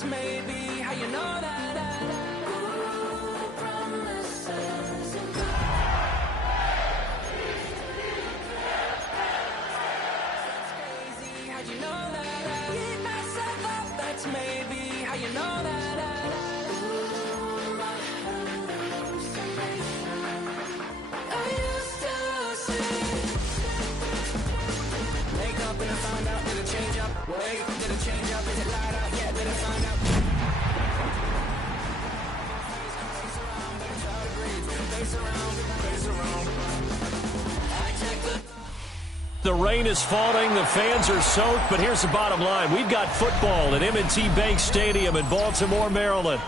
That's maybe how you know that. Maybe how you know that. I used to say, wake up and I find out, did it change up? Wake up, did it change up? Is it light out? Yeah, did it find out? Face around, face around. I check the. The rain is falling, the fans are soaked, but here's the bottom line. We've got football at M&T Bank Stadium in Baltimore, Maryland.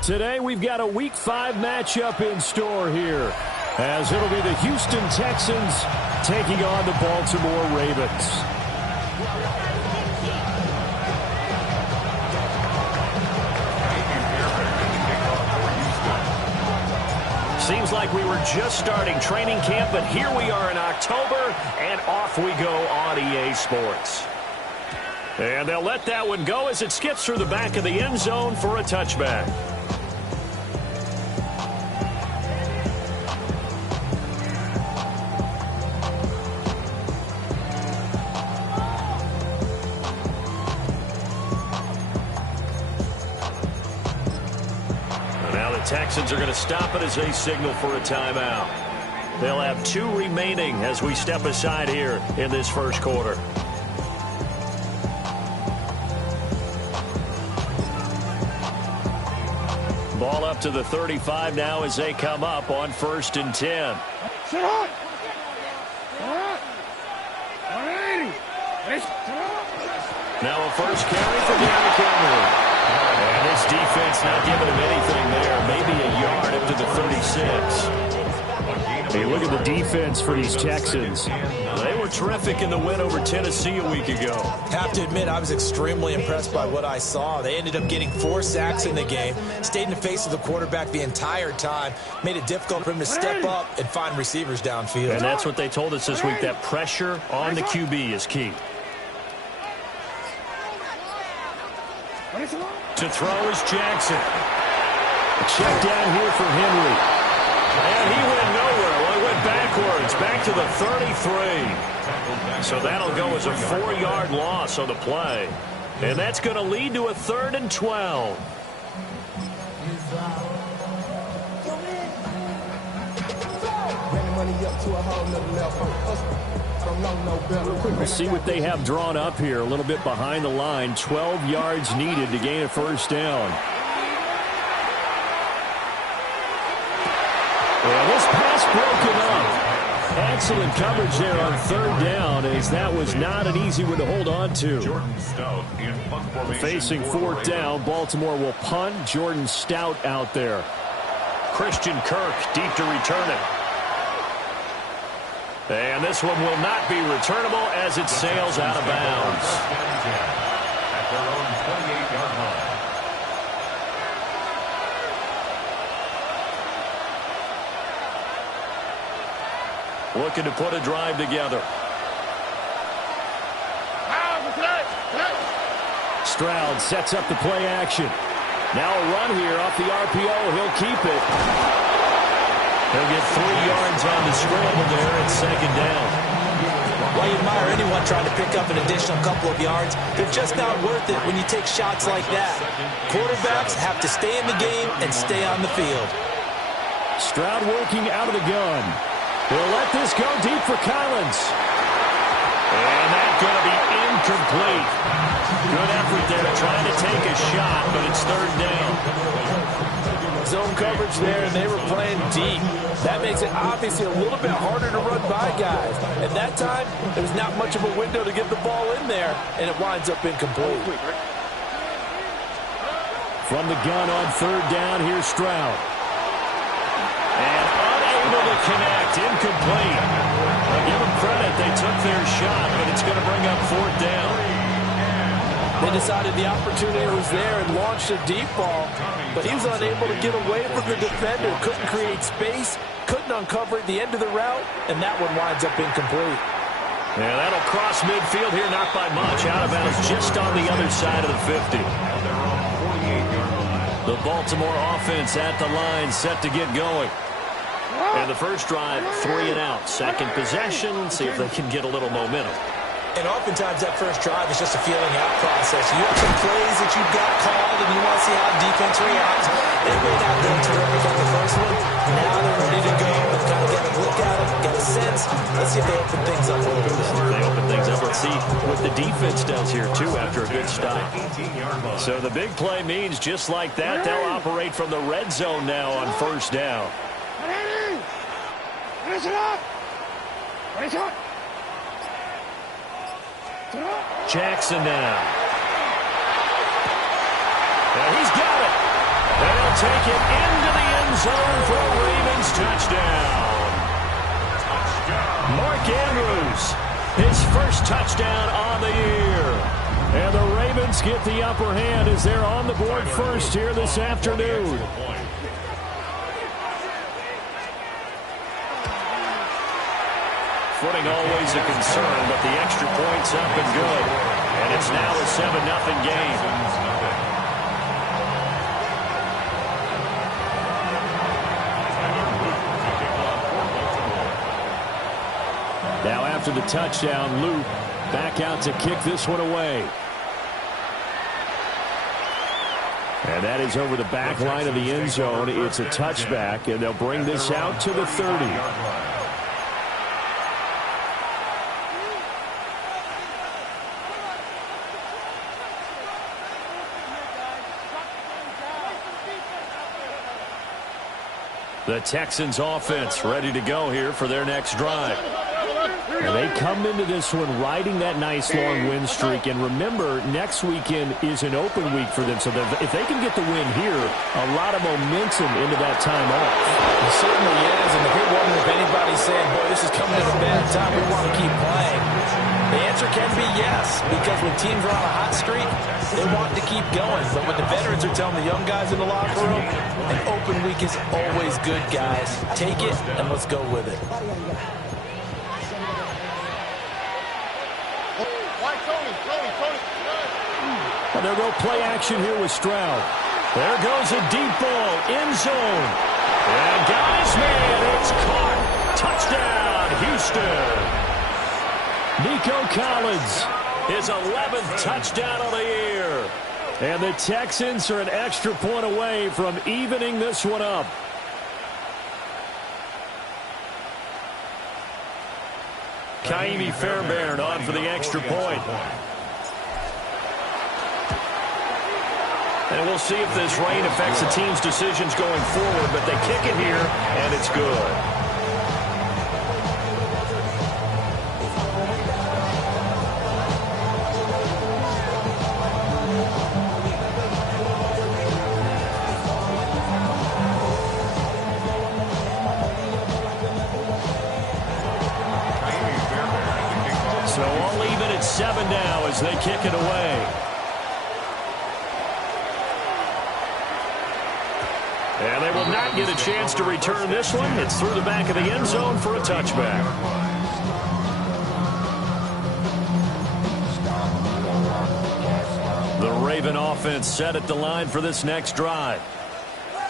Today we've got a Week 5 matchup in store here, as it'll be the Houston Texans taking on the Baltimore Ravens. Seems like we were just starting training camp, but here we are in October, and off we go on EA Sports. And they'll let that one go as it skips through the back of the end zone for a touchback. Texans are going to stop it as they signal for a timeout. They'll have 2 remaining as we step aside here in this first quarter. Ball up to the 35 now as they come up on 1st and 10. Now a first carry for Derrick Henry. And this defense not giving him anything there. Maybe a yard up to the 36. Hey, look at the defense for these Texans. They were terrific in the win over Tennessee a week ago. Have to admit, I was extremely impressed by what I saw. They ended up getting 4 sacks in the game, stayed in the face of the quarterback the entire time, made it difficult for him to step up and find receivers downfield. And that's what they told us this week, that pressure on the QB is key. To throw is Jackson. Check down here for Henry. And he went nowhere. Well, he went backwards, back to the 33. So that'll go as a 4-yard loss on the play. And that's going to lead to a 3rd and 12. We'll see what they have drawn up here. A little bit behind the line. 12 yards needed to gain a first down. Well, this pass broken up. Excellent coverage there on 3rd down, as that was not an easy one to hold on to. Facing 4th down, Baltimore will punt. Jordan Stout out there. Christian Kirk deep to return it. And this one will not be returnable as it sails out of bounds. At their own 28-yard line. Looking to put a drive together. Stroud sets up the play action. Now a run here off the RPO. He'll keep it. He'll get 3 yards on the scramble there at 2nd down. While you admire anyone trying to pick up an additional couple of yards, they're just not worth it when you take shots like that. Quarterbacks have to stay in the game and stay on the field. Stroud working out of the gun. He'll let this go deep for Collins. And that's going to be incomplete. Good effort there trying to take a shot, but it's 3rd down. Zone coverage there, and they were playing deep. That makes it obviously a little bit harder to run by guys. At that time, there was not much of a window to get the ball in there, and it winds up incomplete. From the gun on 3rd down, here's Stroud. And unable to connect, incomplete. I'll give them credit, they took their shot, but it's going to bring up 4th down. They decided the opportunity was there and launched a deep ball, but he was unable to get away from the defender, couldn't create space, couldn't uncover at the end of the route, and that one winds up incomplete. Yeah, that'll cross midfield here, not by much. Out of bounds just on the other side of the 50. The Baltimore offense at the line, set to get going. And the first drive, 3 and out. Second possession, see if they can get a little momentum. And oftentimes that first drive is just a feeling out process. You have some plays that you've got called, and you want to see how defense reacts. They may not go terrific on the first one. Now they're ready to go. They've kind of got a look at it, got a sense. Let's see if they open things up a little bit. If they open things up, let's see what the defense does here, too, after a good stop. So the big play means just like that, they'll operate from the red zone now on first down. Jackson now. And he's got it. And he'll take it into the end zone for a Ravens touchdown. Mark Andrews, his first touchdown on the year. And the Ravens get the upper hand as they're on the board first here this afternoon. Footing always a concern, but the extra point's up and good. And it's now a 7-0 game. Now after the touchdown, Luke back out to kick this one away. And that is over the back line of the end zone. It's a touchback, and they'll bring this out to the 30. The Texans offense ready to go here for their next drive. And they come into this one riding that nice long win streak. And remember, next weekend is an open week for them. So if they can get the win here, a lot of momentum into that time off. It certainly is. And if you're wondering if anybody's saying, boy, this is coming at a bad time, we want to keep playing, the answer can be yes. Because when teams are on a hot streak, they want to keep going. But when the veterans are telling the young guys in the locker room, an open week is always good, guys. Take it and let's go with it. And they'll go play action here with Stroud. There goes a deep ball, end zone. And got his man, it's caught. Touchdown, Houston. Nico Collins, his 11th touchdown of the year. And the Texans are an extra point away from evening this one up. Kaimi Fairbairn on for the extra point. And we'll see if this rain affects the team's decisions going forward, but they kick it here, and it's good. So all even at 7 now as they kick it away. And they will not get a chance to return this one. It's through the back of the end zone for a touchback. The Raven offense set at the line for this next drive.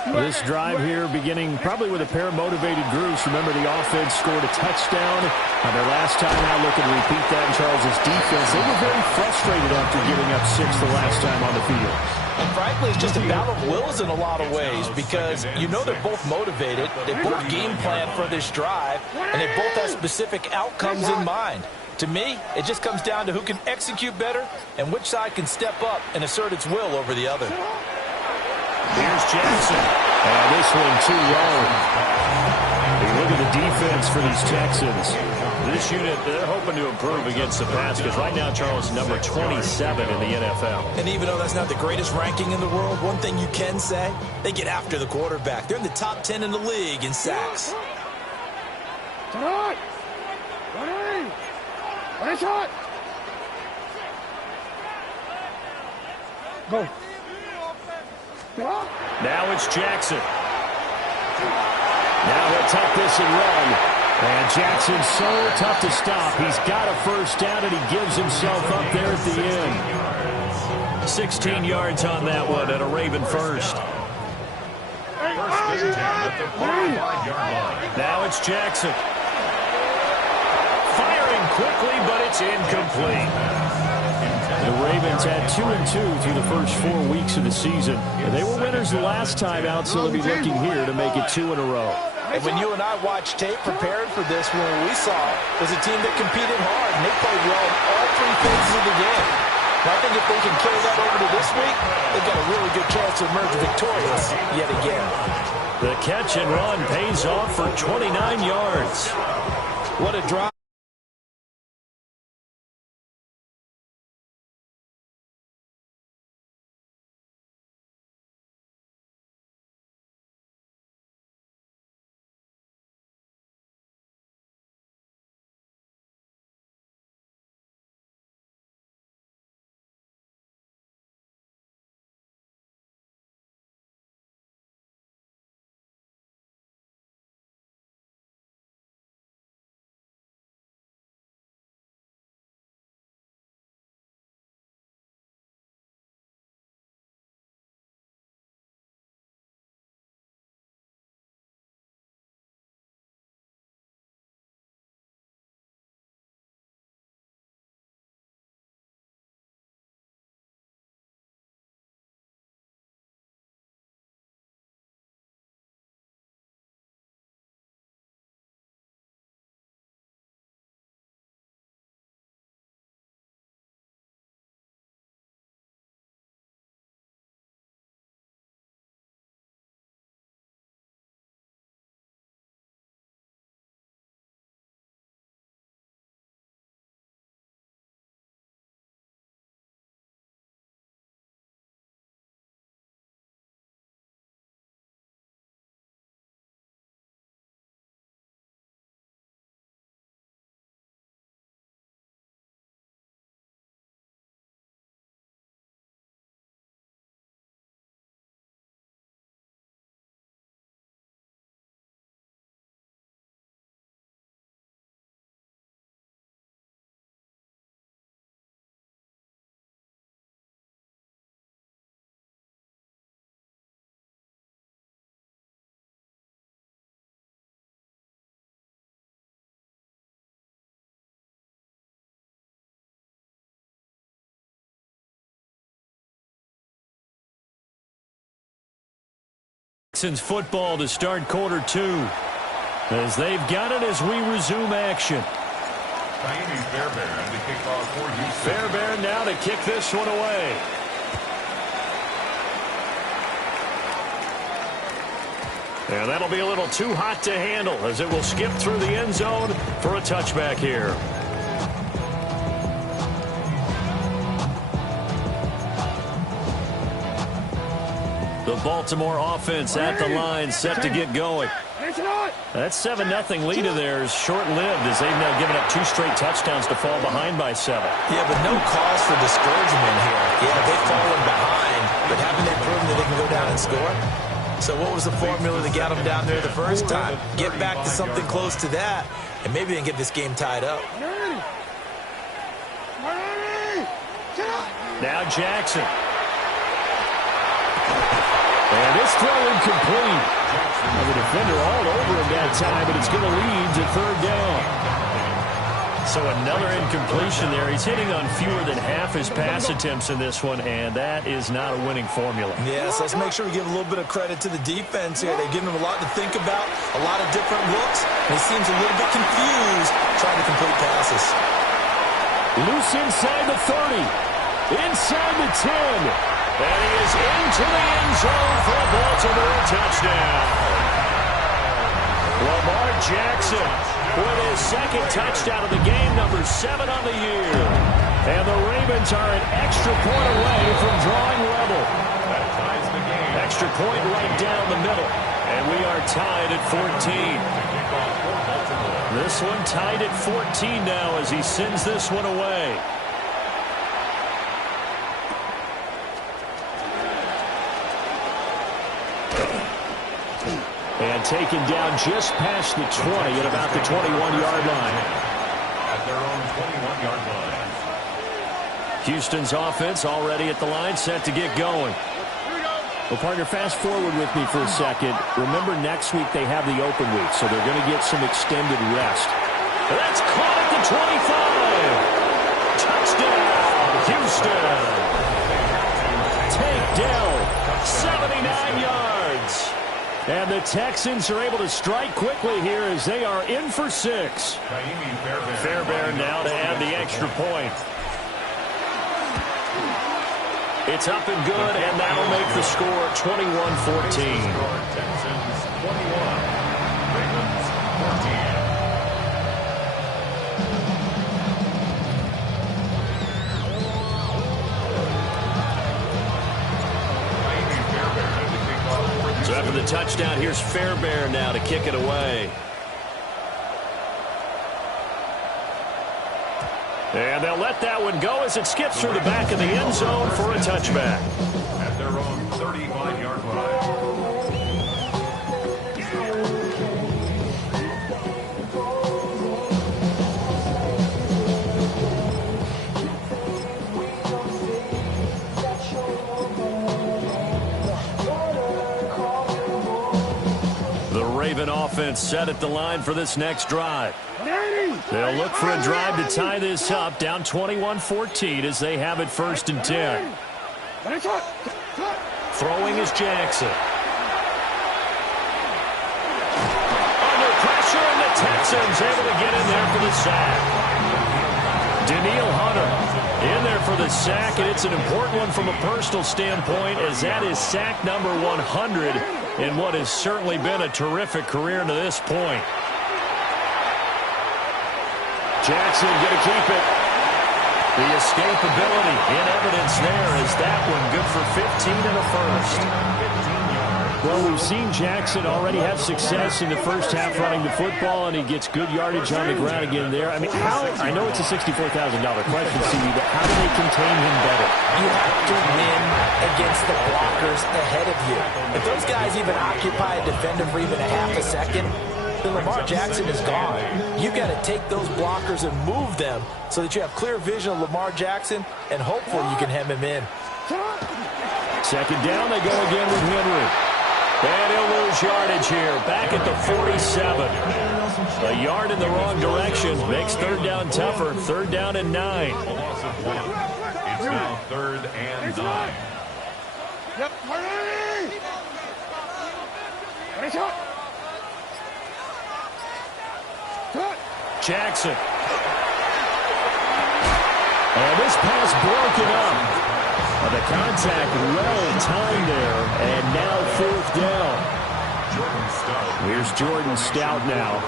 This drive here beginning probably with a pair of motivated groups. Remember, the offense scored a touchdown on their last time out. Look and repeat that in Charles's defense. They were very frustrated after giving up 6 the last time on the field. And frankly, it's just a battle of wills in a lot of ways because you know they're both motivated. They both game plan for this drive, and they both have specific outcomes in mind. To me, it just comes down to who can execute better and which side can step up and assert its will over the other. Here's Jackson. And this one too low. You look at the defense for these Texans. This unit, they're hoping to improve against the pass because right now, Charles, number 27 in the NFL. And even though that's not the greatest ranking in the world, one thing you can say, they get after the quarterback. They're in the top 10 in the league in sacks. Go. Now it's Jackson. Now he'll tuck this and run. And Jackson's so tough to stop. He's got a first down, and he gives himself up there at the end. 16 yards on that one, and a Raven first. First and 10 at the 45-yard line. Now it's Jackson. Firing quickly, but it's incomplete. The Ravens had 2-2 through the first 4 weeks of the season. They were winners the last time out, so they'll be looking here to make it 2 in a row. And when you and I watched tape preparing for this one, we saw was a team that competed hard, and they played well in all 3 phases of the game. And I think if they can carry that over to this week, they've got a really good chance to emerge victorious yet again. The catch and run pays off for 29 yards. What a drive. Football to start quarter 2 as they've got it as we resume action. Fairbairn to kick off for Houston. Fairbairn now to kick this one away. And that'll be a little too hot to handle as it will skip through the end zone for a touchback here. The Baltimore offense at the line, set to get going. That 7-0 lead of theirs short-lived as they've now given up 2 straight touchdowns to fall behind by 7. Yeah, but no cause for discouragement here. Yeah, they've fallen behind, but haven't they proven that they can go down and score? So what was the formula that got them down there the first time? Get back to something close to that, and maybe they can get this game tied up. Now Jackson. And this throw incomplete. Now the defender all over him that time, but it's going to lead to 3rd down. So another incompletion there. He's hitting on fewer than half his pass attempts in this one, and that is not a winning formula. Yes, let's make sure we give a little bit of credit to the defense here. They've given him a lot to think about, a lot of different looks, and he seems a little bit confused trying to complete passes. Loose inside the 30, inside the 10. And he is into the end zone for a Baltimore touchdown. Lamar Jackson with his 2nd touchdown of the game, number 7 on the year. And the Ravens are an extra point away from drawing level. That ties the game. Extra point right down the middle. And we are tied at 14. This one tied at 14 now as he sends this one away. And taken down just past the 20 at about the 21-yard line. At their own 21-yard line. Houston's offense already at the line, set to get going. Well, partner, fast forward with me for a second. Remember, next week they have the open week, so they're going to get some extended rest. That's caught at the 25. Touchdown, Houston. Takedown, 79 yards. And the Texans are able to strike quickly here as they are in for 6. Fairbairn now to add the extra point. It's up and good, and that'll make the score 21-14. Texans 21, Ravens 14. So after the touchdown, here's Fairbairn now to kick it away. And they'll let that one go as it skips through the back of the end zone for a touchback. At their own 35-yard line. The Raven offense set at the line for this next drive. They'll look for a drive to tie this up, down 21-14 as they have it 1st and 10. Throwing is Jackson. Under pressure, and the Texans able to get in there for the sack. Danielle Hunter in there for the sack, and it's an important one from a personal standpoint as that is sack number 100 in what has certainly been a terrific career to this point. Jackson going to keep it. The escapability in evidence there is that one good for 15 and a first. Well, we've seen Jackson already have success in the first half running the football, and he gets good yardage on the ground again there. I mean, I know it's a $64,000 question, CD, but how do they contain him better? You have to win against the blockers ahead of you. If those guys even occupy a defender for even a half a second, then Lamar Jackson is gone. You've got to take those blockers and move them so that you have clear vision of Lamar Jackson, and hopefully you can hem him in. 2nd down, they go again with Henry. And he'll lose yardage here, back at the 47. A yard in the wrong direction makes 3rd down tougher. 3rd down and 9. A loss of 1. It's now 3rd and 9. Jackson. And this pass broken up. The contact well timed there, and now 4th down. Jordan Stout. Here's Jordan Stout now.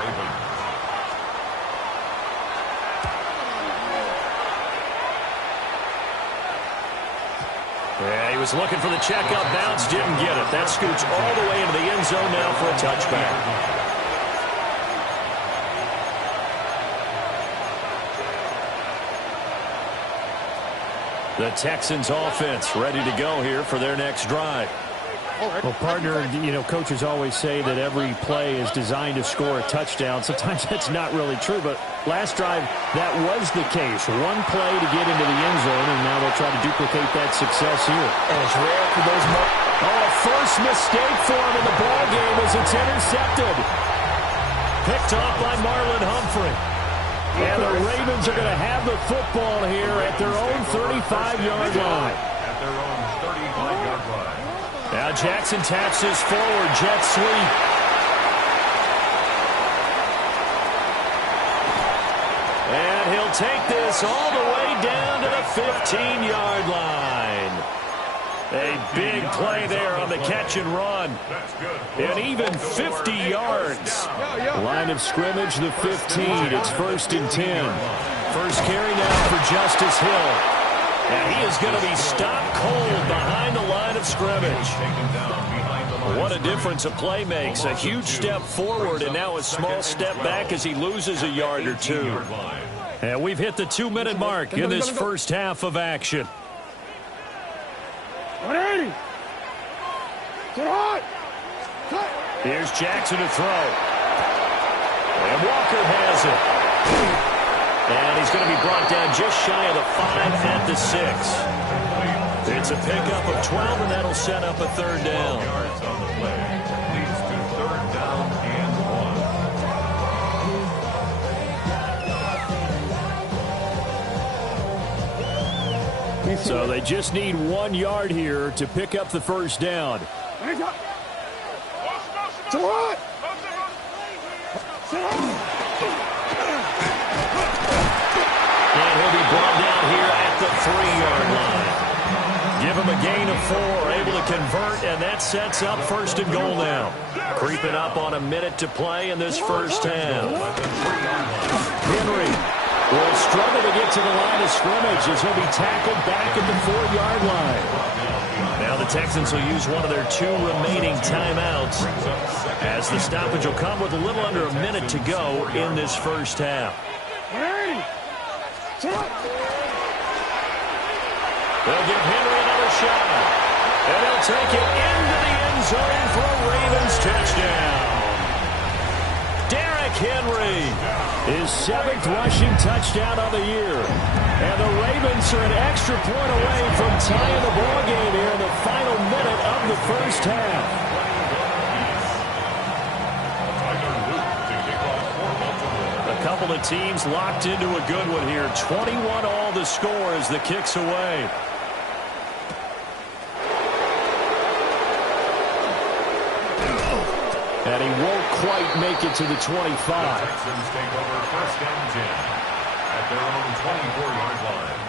Yeah, he was looking for the checkup bounce, didn't get it. That scoots all the way into the end zone now for a touchback. The Texans offense ready to go here for their next drive. Well, partner, you know, coaches always say that every play is designed to score a touchdown. Sometimes that's not really true, but last drive, that was the case. One play to get into the end zone, and now they'll try to duplicate that success here. And it's rare for those a first mistake for him in the ball game as it's intercepted. Picked off by Marlon Humphrey. And the Ravens are going to have the football here at their own 35-yard line. At their own 35-yard line. Now Jackson taps this forward, jet sweep. And he'll take this all the way down to the 15-yard line. A big play there on the catch and run. And even 50 yards. Line of scrimmage, the 15. It's 1st and 10. First carry now for Justice Hill. And he is going to be stopped cold behind the line of scrimmage. What a difference a play makes. A huge step forward and now a small step back as he loses a yard or two. And we've hit the 2-minute mark in this first half of action. 180. Here's Jackson to throw. And Walker has it. And he's going to be brought down just shy of the 5 at the 6. It's a pickup of 12, and that'll set up a third down. 12 yards on the play. Leads to third down and 1. So they just need 1 yard here to pick up the first down. And he'll be brought down here at the 3-yard line. Give him a gain of 4, able to convert, and that sets up first and goal now. Creeping up on a minute to play in this first half. Henry will struggle to get to the line of scrimmage as he'll be tackled back at the 4-yard line. Now the Texans will use one of their 2 remaining timeouts as the stoppage will come with a little under a minute to go in this first half. They'll give Henry another shot, and he'll take it into the end zone for a Ravens touchdown. Derrick Henry, his 7th rushing touchdown of the year. And the Ravens are an extra point away from tying the ball game here in the final minute of the first half. A couple of teams locked into a good one here. 21 all the score as the kick's away. And he won't quite make it to the 25. The Texans take over first and 10 at their own 24-yard line.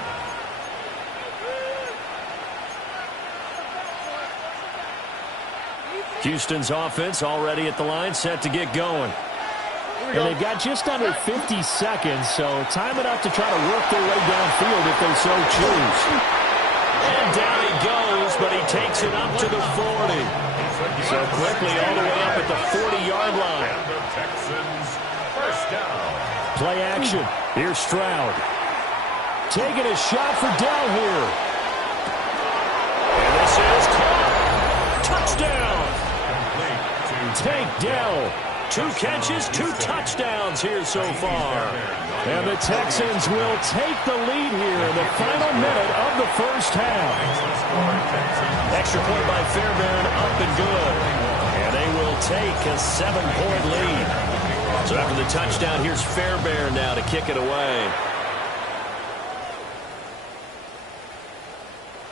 Houston's offense already at the line, set to get going. And they've got just under 50 seconds, so time enough to try to work their way downfield if they so choose. And down he goes, but he takes it up to the 40. So quickly all the way up at the 40-yard line. And the Texans first down. Play action. Here's Stroud. Taking a shot for Dell here. And this is caught. Touchdown. Tank Dell. 2 catches, 2 touchdowns here so far. And the Texans will take the lead here in the final minute of the first half. Extra point by Fairbairn, up and good. And they will take a 7-point lead. So after the touchdown, here's Fairbairn now to kick it away.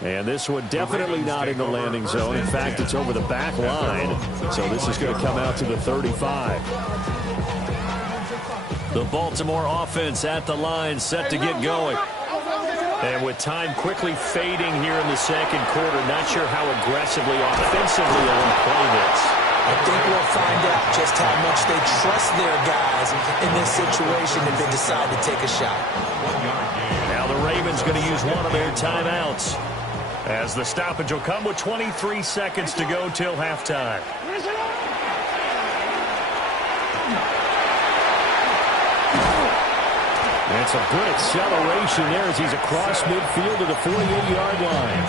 And this one definitely not in the landing zone. In fact, it's over the back line. So this is going to come out to the 35. The Baltimore offense at the line, set to get going. And with time quickly fading here in the second quarter, not sure how aggressively offensively they'll play this. I think we'll find out just how much they trust their guys in this situation if they decide to take a shot. Now the Ravens going to use one of their timeouts, as the stoppage will come with 23 seconds to go till halftime. That's a good acceleration there as he's across midfield to the 48-yard line.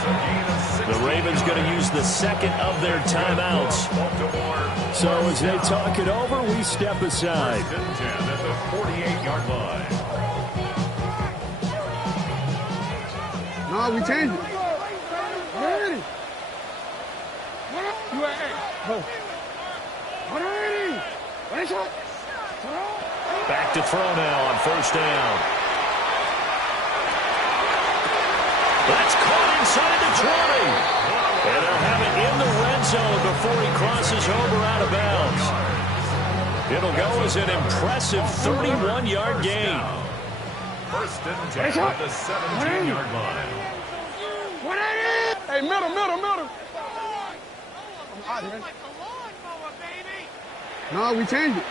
The Ravens going to use the second of their timeouts. So as they talk it over, we step aside. At the 48-yard line. No, we changed it. Ready? You are ready? Ready, shot? Back to throw now on first down. That's caught inside the 20. And they'll have it in the red zone before he crosses over out of bounds. It'll go as an impressive 31-yard gain. First and 10 at the 17-yard line. Hey, middle. No, we changed it.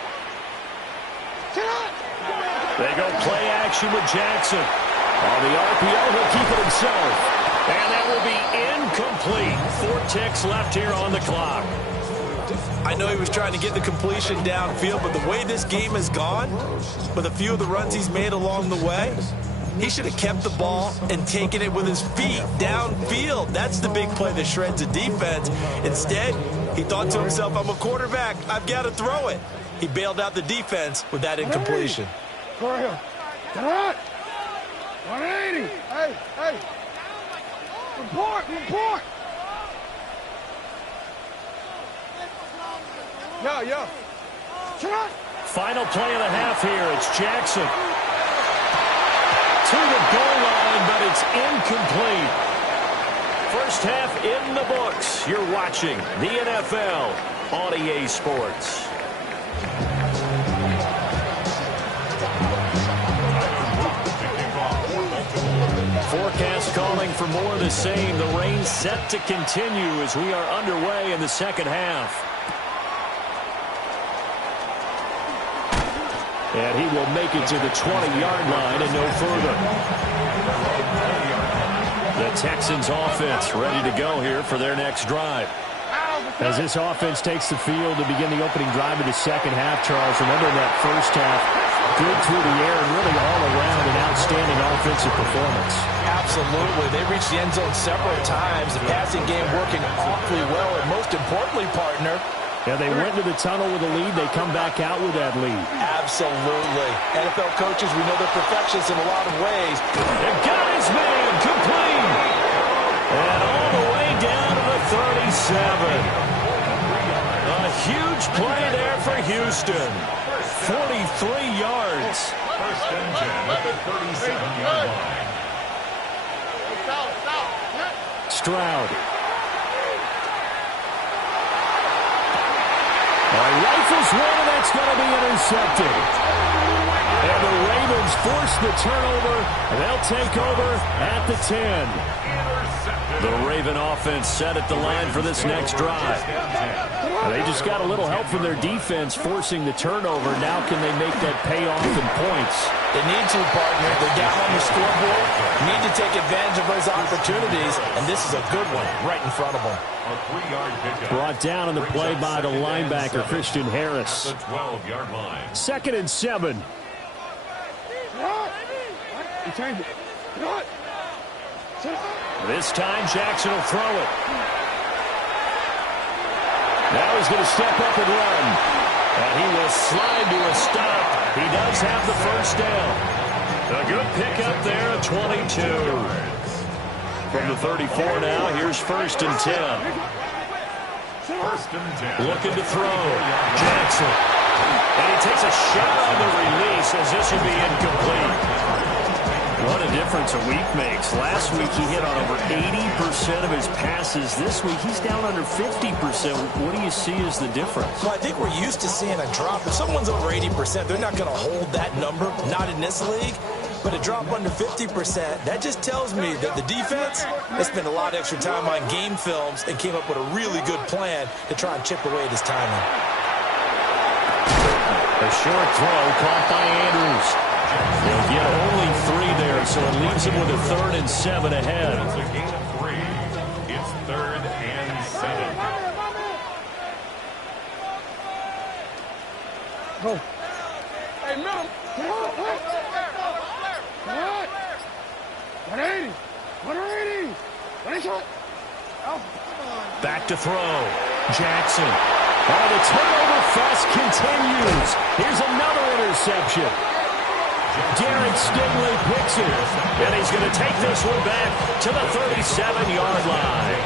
They go play action with Jackson. On the RPO, he'll keep it himself. And that will be incomplete. 4 ticks left here on the clock. I know he was trying to get the completion downfield, but the way this game has gone, with a few of the runs he's made along the way, he should have kept the ball and taken it with his feet downfield. That's the big play that shreds a defense. Instead, he thought to himself, I'm a quarterback, I've got to throw it. He bailed out the defense with that incompletion. For real. Get out. 180. Hey. Report. Yeah. Shut. Final play of the half here. It's Jackson. To the goal line, but it's incomplete. First half in the books. You're watching the NFL on EA Sports. Forecast calling for more of the same. The rain set to continue as we are underway in the second half. And he will make it to the 20-yard line and no further. The Texans offense ready to go here for their next drive. As this offense takes the field to begin the opening drive of the second half, Charles, remember that first half, good through the air and really all around an outstanding offensive performance. Absolutely. They reached the end zone several times. The passing game working awfully well, and most importantly, partner, yeah, they went to the tunnel with a lead. They come back out with that lead. Absolutely. NFL coaches, we know they're perfectionists in a lot of ways. They've got his man complete. And all the way down to the 37. A huge play there for Houston. 43 yards. First and 10 at the 37-yard line. Stroud. Rifles one, and that's going to be intercepted. And the Ravens force the turnover, and they'll take over at the 10. The Raven offense set at the line for this next drive. They just got a little help from their defense forcing the turnover. Now can they make that pay off in points? They need to, partner. They're down on the scoreboard. Need to take advantage of those opportunities, and this is a good one right in front of them. A 3-yard pickup. Brought down on the play by the linebacker, Christian Harris. At the 12-yard line. 2nd and 7. We change it. This time, Jackson will throw it. Now he's going to step up and run. And he will slide to a stop. He does have the first down. A good pickup there at 22. From the 34 now, here's 1st and 10. First and 10. Looking to throw. Jackson. And he takes a shot on the release as this will be incomplete. What a difference a week makes. Last week he hit on over 80% of his passes. This week he's down under 50%. What do you see as the difference? Well, I think we're used to seeing a drop. If someone's over 80%, they're not going to hold that number, not in this league. But a drop under 50%, that just tells me that the defense has spent a lot of extra time on game films and came up with a really good plan to try and chip away at his timing. A short throw caught by Andrews. They'll get only 3 there, so it leaves him with a 3rd and 7 ahead. It's a gain of 3. It's 3rd and 7. Go. Hey, middle. What? 180. 180. What is it? Back to throw. Jackson. Oh, the turnover fuss continues. Here's another interception. Derek Stingley picks it. And he's going to take this one back to the 37-yard line.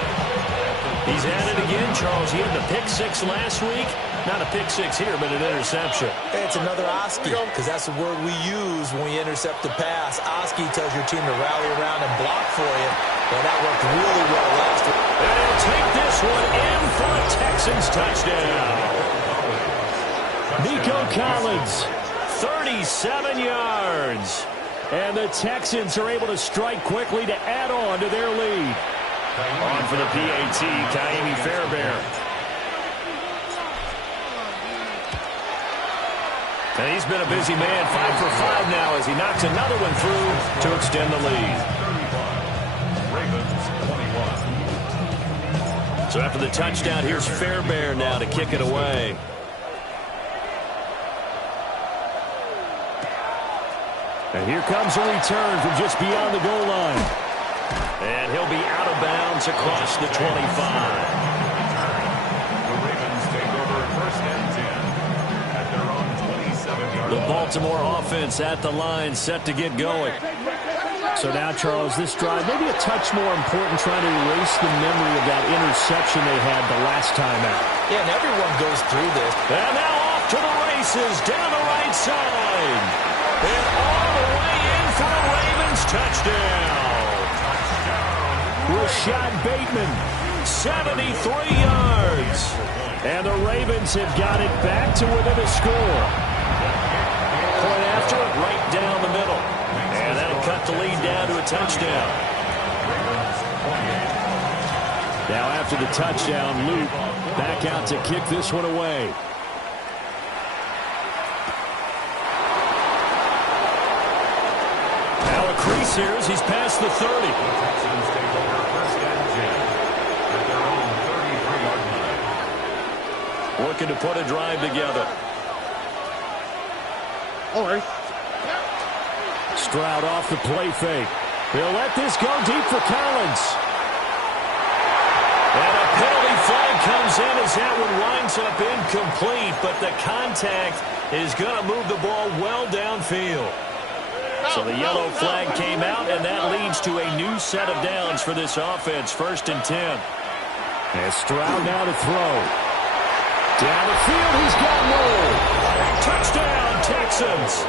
He's at it again, Charles. He had the pick 6 last week. Not a pick 6 here, but an interception. Hey, it's another Oski, because that's the word we use when we intercept the pass. Oski tells your team to rally around and block for you. Well, that worked really well last week. And he'll take this one in for a Texans touchdown. Nico Collins, 37 yards. And the Texans are able to strike quickly to add on to their lead. On for the PAT, Ka'imi Fairbairn. And he's been a busy man, 5 for 5 now as he knocks another one through to extend the lead. Ravens 21. So after the touchdown, here's Fairbairn now to kick it away. And here comes a return from just beyond the goal line. And he'll be out of bounds across the 25. The Ravens take over 1st and 10 at their own 27-yard line. The Baltimore offense at the line, set to get going. So now, Charles, this drive, maybe a touch more important, trying to erase the memory of that interception they had the last time out. Yeah, and everyone goes through this. And now off to the races, down the right side. And all the way in for a Ravens touchdown. Rashad Bateman, 73 yards. And the Ravens have got it back to within a score. Point after it, right down the middle. And that'll cut the lead down to a touchdown. Now after the touchdown, Luke back out to kick this one away. Now a crease here as he's past the 30. Texans take over first and 10 at their own 33-yard line. Looking to put a drive together. All right. Stroud off the play fake. He'll let this go deep for Collins. And a penalty flag comes in as that one winds up incomplete, but the contact is going to move the ball well downfield. So the yellow flag came out, and that leads to a new set of downs for this offense, 1st and 10. And Stroud now to throw. Down the field, he's got Noel. Touchdown, Texans.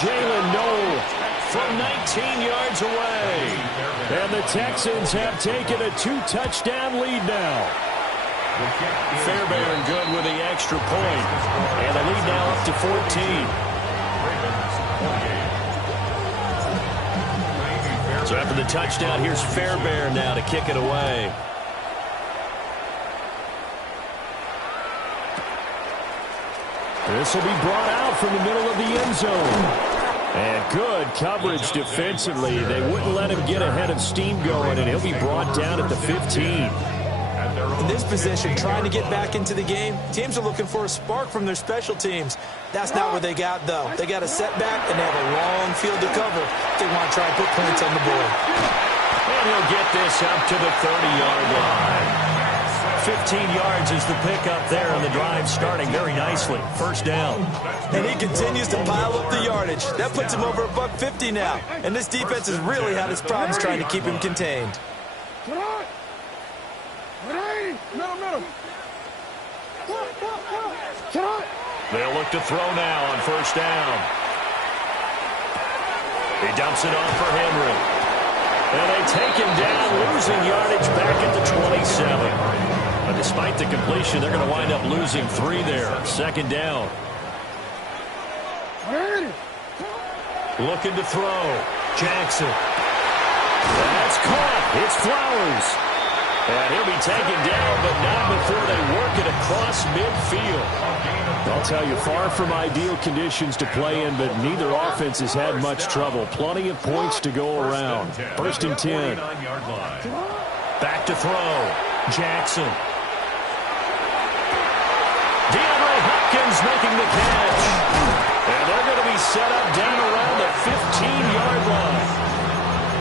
Jalen Noel from 19 yards away. And the Texans have taken a 2-touchdown lead now. Fairbairn good with the extra point. And the lead now up to 14. So after the touchdown, here's Fairbairn now to kick it away. This will be brought out from the middle of the end zone. And good coverage defensively. They wouldn't let him get ahead of steam going, and he'll be brought down at the 15. In this position, trying to get back into the game, teams are looking for a spark from their special teams. That's not what they got, though. They got a setback, and they have a long field to cover. They want to try and put points on the board. And he'll get this up to the 30-yard line. 15 yards is the pickup there, and the drive starting very nicely. First down. And he continues to pile up the yardage. That puts him over $150 now. And this defense has really had its problems trying to keep him contained. Middle. They'll look to throw now on first down. He dumps it off for Henry. And they take him down, losing yardage back at the 27. But despite the completion, they're going to wind up losing 3 there. Second down. Looking to throw. Jackson. That's caught. It's Flowers. And he'll be taken down, but not before they work it across midfield. I'll tell you, far from ideal conditions to play in, but neither offense has had much trouble. Plenty of points to go around. First and 10. Back to throw. Jackson. DeAndre Hopkins making the catch. And they're going to be set up down around the 15-yard line.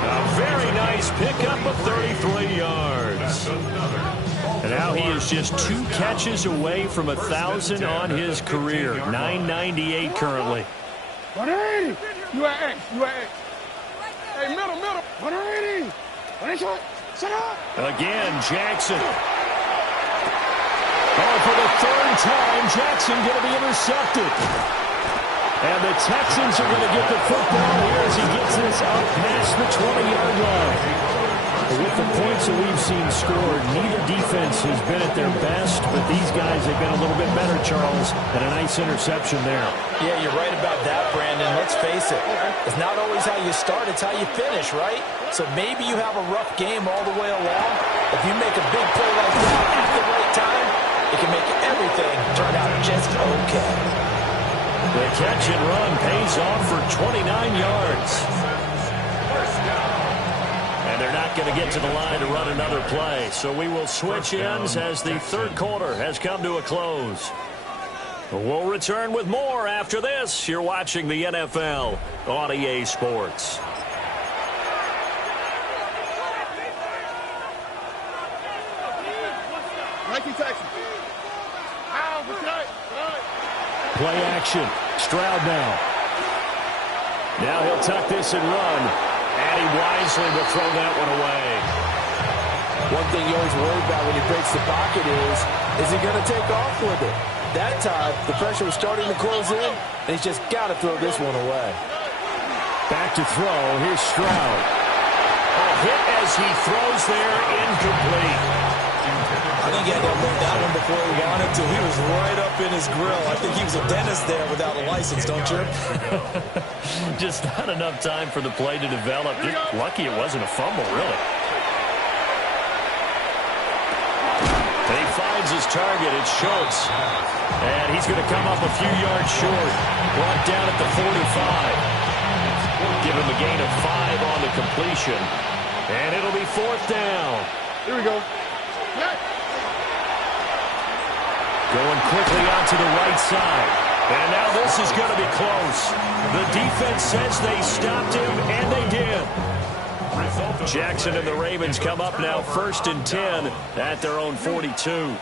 A very nice pickup of 33 yards. And now he is just 2 catches away from 1,000 on his career. 998 currently. 180. You at X. Hey, middle. 180. 180. Shut up. Again, Jackson. Oh, for the 3rd time, Jackson going to be intercepted. And the Texans are going to get the football here as he gets this up past the 20-yard line. With the points that we've seen scored, neither defense has been at their best, but these guys have been a little bit better, Charles, and a nice interception there. Yeah, you're right about that, Brandon. Let's face it. It's not always how you start, it's how you finish, right? So maybe you have a rough game all the way along. If you make a big play like that at the right time, it can make everything turn out just okay. The catch and run pays off for 29 yards. And they're not going to get to the line to run another play. So we will switch ends as the 3rd quarter has come to a close. We'll return with more after this. You're watching the NFL on EA Sports. Play action. Stroud now. Now he'll tuck this and run. And he wisely will throw that one away. One thing you always worry about when he breaks the pocket is he going to take off with it? That time, the pressure was starting to close in, and he's just got to throw this one away. Back to throw. Here's Stroud. A hit as he throws there, incomplete. I think he had to have learned that one before he wanted to. He was right up in his grill. I think he was a dentist there without a license, don't you? Just not enough time for the play to develop. Just lucky it wasn't a fumble, really. And he finds his target. It's Schultz. And he's going to come up a few yards short. Brought down at the 45. Give him a gain of 5 on the completion. And it'll be 4th down. Here we go. Going quickly out to the right side. And now this is going to be close. The defense says they stopped him, and they did. Jackson and the Ravens come up now 1st and 10 at their own 42.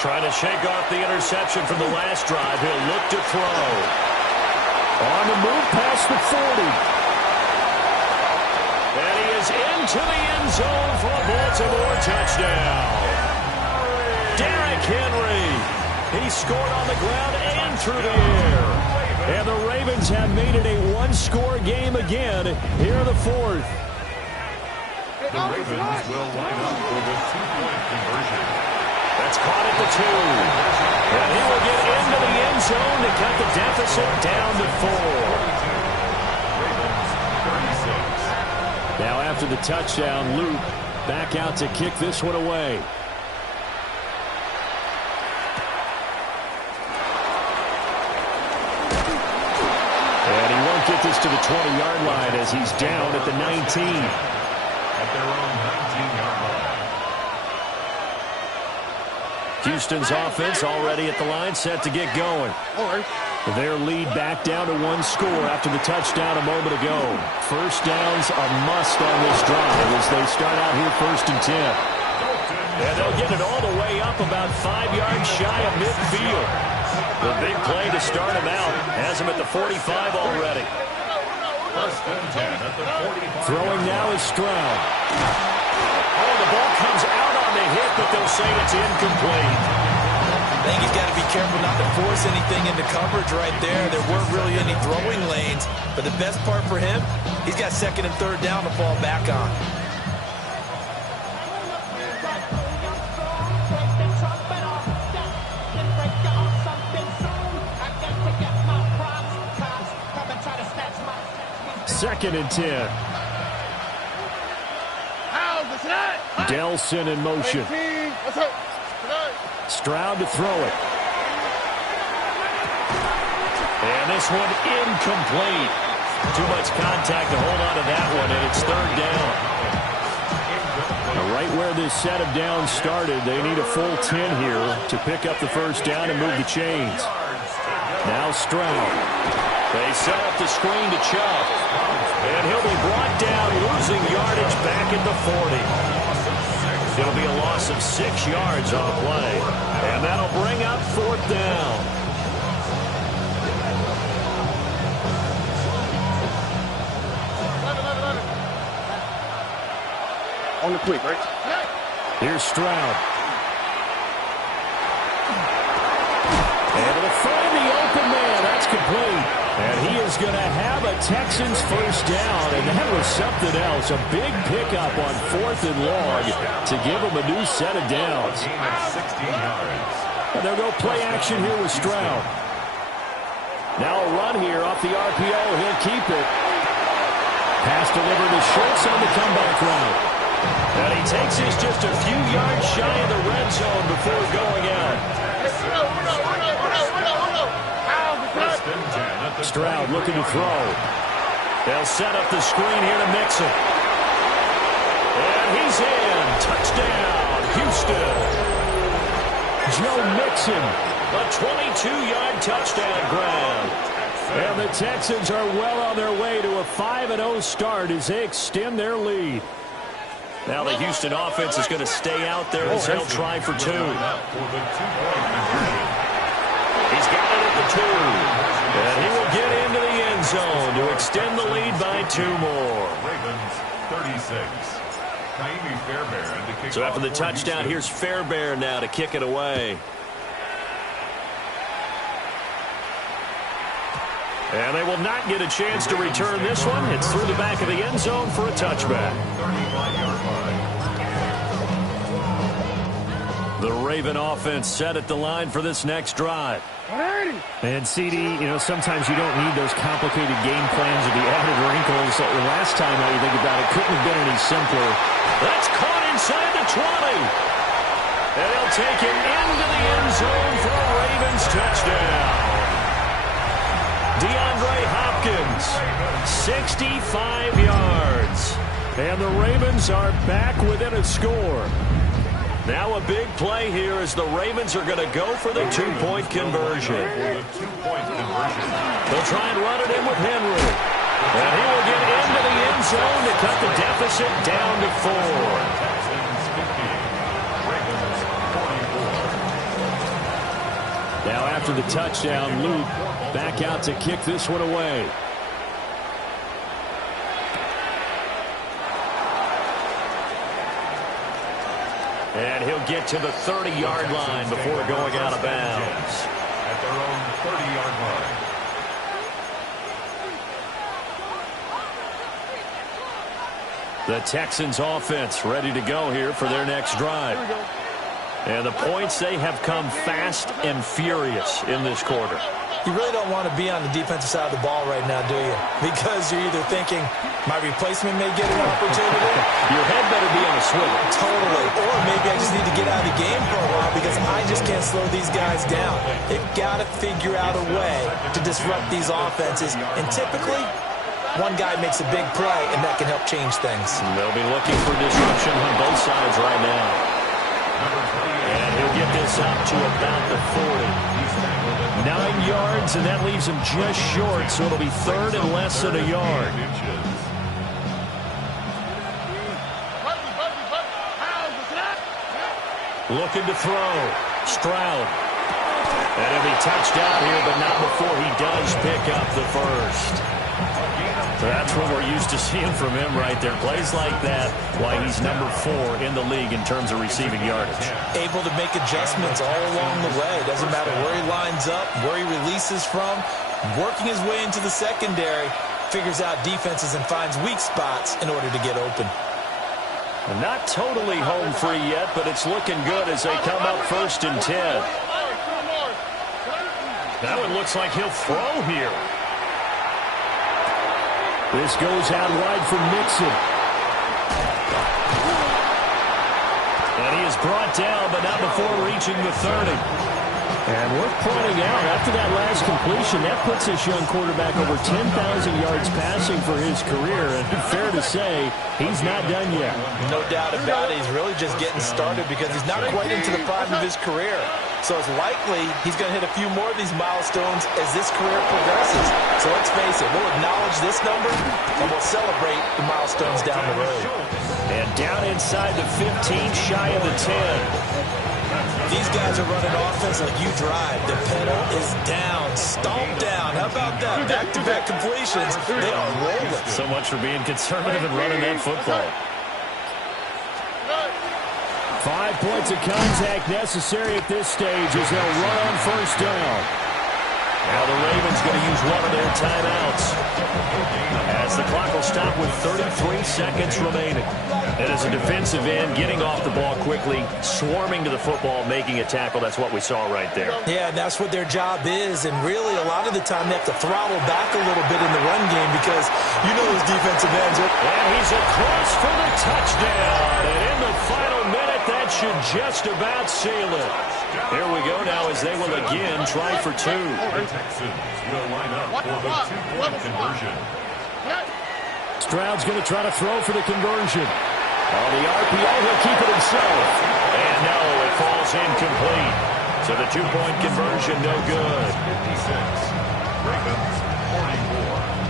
Trying to shake off the interception from the last drive. He'll look to throw. On the move past the 40. And he is into the end zone for a Baltimore touchdown. Derrick Henry. He scored on the ground and through the air. And the Ravens have made it a one-score game again here in the 4th. The Ravens will line up for the 2-point conversion. That's caught at the 2. And he will get into the end zone to cut the deficit down to 4. Now after the touchdown, Luke back out to kick this one away. And he won't get this to the 20-yard line as he's down at the 19. At their own 19-yard line. Houston's offense already at the line, set to get going. Their lead back down to 1 score after the touchdown a moment ago. First down's a must on this drive as they start out here 1st and 10. And they'll get it all the way up about 5 yards shy of midfield. The big play to start him out has him at the 45 already. 1st and 10 at the 45. Throwing now is Stroud. Oh, the ball comes out on the hit, but they'll say it's incomplete. I think he's got to be careful not to force anything into coverage right there. There weren't really any throwing lanes. But the best part for him, he's got 2nd and 3rd down to fall back on. Second and 10. Delson in motion. Stroud to throw it. And this one incomplete. Too much contact to hold on to that one, and it's 3rd down. Now right where this set of downs started, they need a full 10 here to pick up the 1st down and move the chains. Now Stroud. They set up the screen to Chubb. And he'll be brought down, losing yardage back at the 40. It'll be a loss of 6 yards on the play. And that'll bring up 4th down. On the quick, right? Here's Stroud. And it'll find the open man. That's complete. And he is going to have a Texans 1st down. And that was something else. A big pickup on 4th and long to give him a new set of downs. And they'll go play action here with Stroud. Now a run here off the RPO. He'll keep it. Pass delivered to Schultz on the comeback route. And he takes this just a few yards shy of the red zone before going out. Stroud looking to throw. They'll set up the screen here to Mixon. And he's in. Touchdown, Houston. Joe Mixon, a 22-yard touchdown grab. And the Texans are well on their way to a 5-0 start as they extend their lead. Now the Houston offense is going to stay out there as they'll try for 2. He's got it at the 2. And he will get into the end zone to extend the lead by 2 more. Ravens 36. Kaimi Fairbairn to kick So after off the for touchdown, Houston. here's Fairbairn now to kick it away. And they will not get a chance to return this one. It's through the back of the end zone for a touchback. 35-yard line. The Raven offense set at the line for this next drive. And CD, sometimes you don't need those complicated game plans or the added wrinkles. The last time, now you think about it, couldn't have been any simpler. That's caught inside the 20. And they'll take it into the end zone for a Ravens touchdown. DeAndre Hopkins, 65 yards. And the Ravens are back within a score. Now a big play here as the Ravens are going to go for the 2-point conversion. They'll try and run it in with Henry. And he will get into the end zone to cut the deficit down to 4. Texans 15. Ravens 44. Now after the touchdown, Luke back out to kick this one away. And he'll get to the 30-yard line before going out of bounds. At their own 30-yard line. The Texans offense ready to go here for their next drive. And the points, they have come fast and furious in this quarter. You really don't want to be on the defensive side of the ball right now, do you? Because you're either thinking, my replacement may get an opportunity. Your head better be on a swivel. Totally. Or maybe I just need to get out of the game for a while because I just can't slow these guys down. They've got to figure out a way to disrupt these offenses. And typically, one guy makes a big play, and that can help change things. They'll be looking for disruption on both sides right now. And he'll get this up to about the 40. 9 yards, and that leaves him just short, so it'll be third and less than a yard. Looking to throw. Stroud. And he'll be touched out here, but not before he does pick up the first. That's what we're used to seeing from him right there. Plays like that, why he's number 4 in the league in terms of receiving yardage. Able to make adjustments all along the way. Doesn't matter where he lines up, where he releases from. Working his way into the secondary, figures out defenses and finds weak spots in order to get open. Not totally home free yet, but it's looking good as they come up 1st and 10. Now it looks like he'll throw here. This goes out wide for Mixon. And he is brought down, but not before reaching the 30. And worth pointing out, after that last completion, that puts this young quarterback over 10,000 yards passing for his career. And fair to say, he's not done yet. No doubt about it. He's really just getting started because he's not quite into the prime of his career. So it's likely he's going to hit a few more of these milestones as this career progresses. So let's face it, we'll acknowledge this number and we'll celebrate the milestones down the road. And down inside the 15, shy of the 10. These guys are running offense like you drive. The pedal is down, stomped down. How about that? Back-to-back completions. They are rolling. So much for being conservative and running that football. 5 points of contact necessary at this stage as they'll run on 1st down. Now the Ravens going to use one of their timeouts as the clock will stop with 33 seconds remaining. And as a defensive end, getting off the ball quickly, swarming to the football, making a tackle. That's what we saw right there. Yeah, and that's what their job is. And really, a lot of the time, they have to throttle back a little bit in the run game because you know those defensive ends. And he's across for the touchdown. And in the final minute, that should just about seal it. Here we go now as they will again try for 2. The Texans will line up for the 2-point conversion. Stroud's going to try to throw for the conversion. On the RPO, he'll keep it himself. And no, it falls incomplete. So the 2-point conversion, no good. 56. Ravens 44.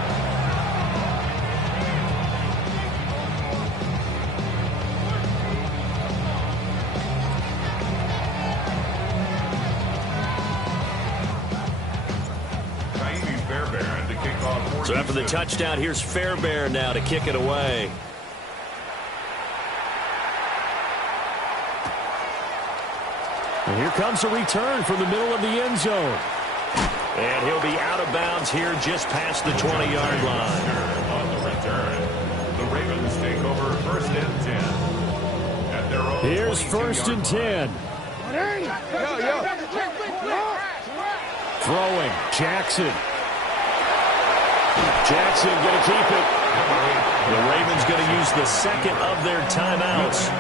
Kaimi So after the touchdown, here's Fairbairn now to kick it away. And here comes a return from the middle of the end zone. And he'll be out of bounds here just past the 20-yard line. On the return, the Ravens take over 1st and 10. At their own Here's 1st and 10. Throwing, Jackson. Jackson going to keep it. The Ravens going to use the second of their timeouts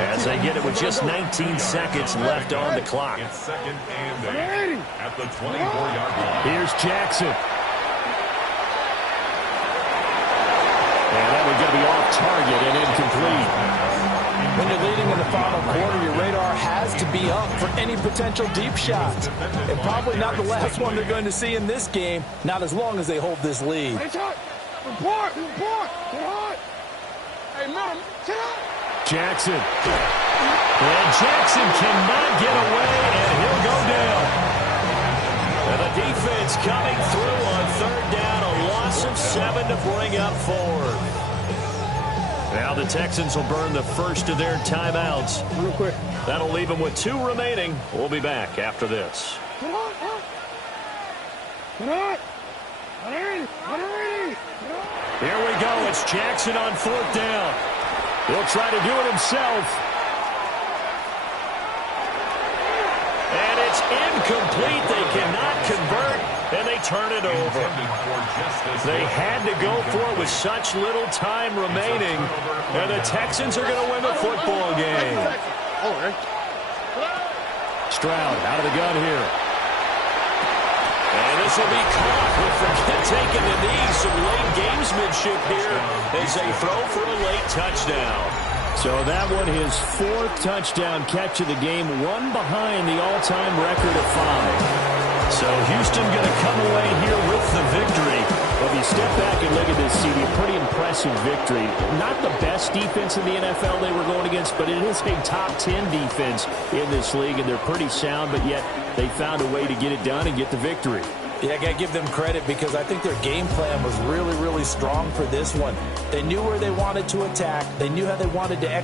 as they get it with just 19 seconds left on the clock. It's 2nd and 8 at the 24-yard line. Here's Jackson. And that one's going to be off target and incomplete. When you're leading in the final quarter, your radar has to be up for any potential deep shots. And probably not the last one they're going to see in this game, not as long as they hold this lead. Jackson. And Jackson cannot get away, and he'll go down. And the defense coming through on 3rd down, a loss of 7 to bring up 4. Now the Texans will burn the first of their timeouts. Real quick. That'll leave them with 2 remaining. We'll be back after this. Here we go. It's Jackson on 4th down. He'll try to do it himself. And it's incomplete. They cannot convert, and they turn it over. They had to go for it with such little time remaining, and the Texans are going to win the football game. Stroud out of the gun here. And this will be caught with taking the knees. Some late gamesmanship here as they throw for a late touchdown. So that one, his 4th touchdown catch of the game, one behind the all-time record of 5. So Houston going to come away here with the victory. If you step back and look at this, CD, a pretty impressive victory. Not the best defense in the NFL they were going against, but it is a top 10 defense in this league, and they're pretty sound, but yet they found a way to get it done and get the victory. Yeah, I got to give them credit because I think their game plan was really, really strong for this one. They knew where they wanted to attack. They knew how they wanted to execute.